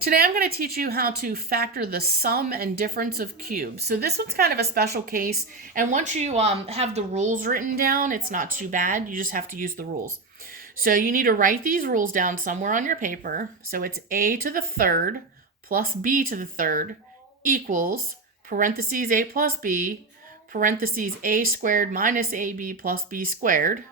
Today I'm going to teach you how to factor the sum and difference of cubes. So this one's kind of a special case, and once you have the rules written down, it's not too bad. You just have to use the rules. So you need to write these rules down somewhere on your paper. So it's a to the third plus b to the third equals parentheses a plus b, parentheses a squared minus ab plus b squared.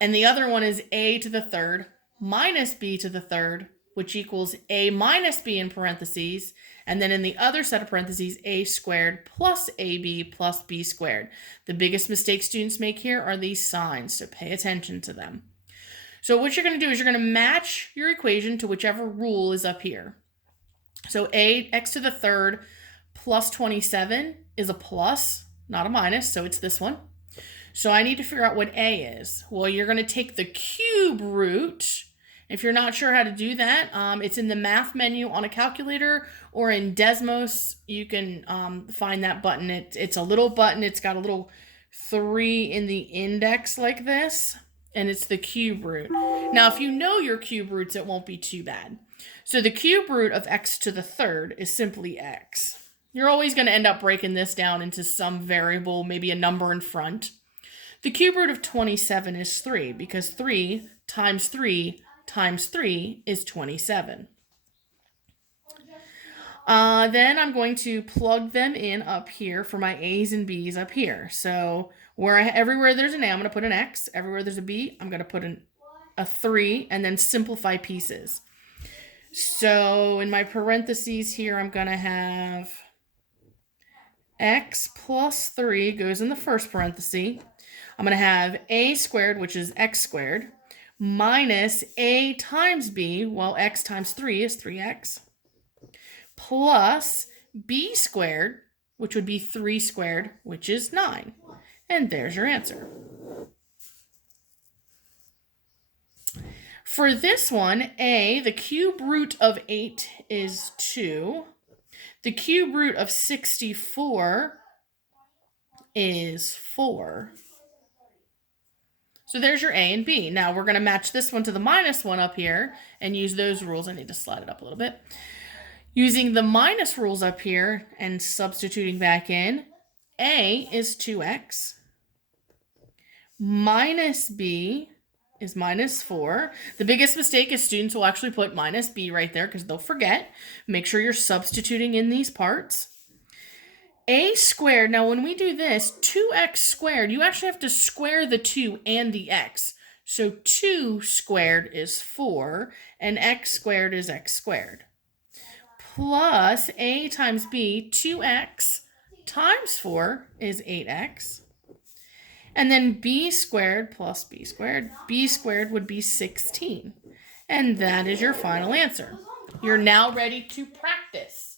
And the other one is a to the third minus b to the third, which equals a minus b in parentheses, and then in the other set of parentheses, a squared plus ab plus b squared. The biggest mistake students make here are these signs, so pay attention to them. So what you're going to do is you're going to match your equation to whichever rule is up here. So x to the third plus 27 is a plus, not a minus, so it's this one. So I need to figure out what a is. Well, you're going to take the cube root. If you're not sure how to do that, it's in the math menu on a calculator, or in Desmos, you can find that button. It's a little button. It's got a little 3 in the index like this, and it's the cube root. Now, if you know your cube roots, it won't be too bad. So the cube root of x to the third is simply x. You're always going to end up breaking this down into some variable, maybe a number in front. The cube root of 27 is 3, because 3 times 3 times 3 is 27. Then I'm going to plug them in up here for my a's and b's up here. So everywhere there's an a, I'm going to put an x. Everywhere there's a b, I'm going to put a 3, and then simplify pieces. So in my parentheses here, I'm going to have x plus 3 goes in the first parenthesis. I'm going to have a squared, which is x squared, minus a times b, well, x times 3 is 3x, plus b squared, which would be 3 squared, which is 9. And there's your answer. For this one, a, the cube root of 8 is 2. The cube root of 64 is 4. So there's your a and b. Now we're going to match this one to the minus one up here and use those rules. I need to slide it up a little bit. Using the minus rules up here and substituting back in, a is 2x, minus b is minus 4. The biggest mistake is students will actually put minus b right there because they'll forget. Make sure you're substituting in these parts. A squared, now when we do this, 2x squared, you actually have to square the 2 and the x. So 2 squared is 4, and x squared is x squared. Plus a times b, 2x times 4 is 8x. And then b squared plus b squared would be 16. And that is your final answer. You're now ready to practice.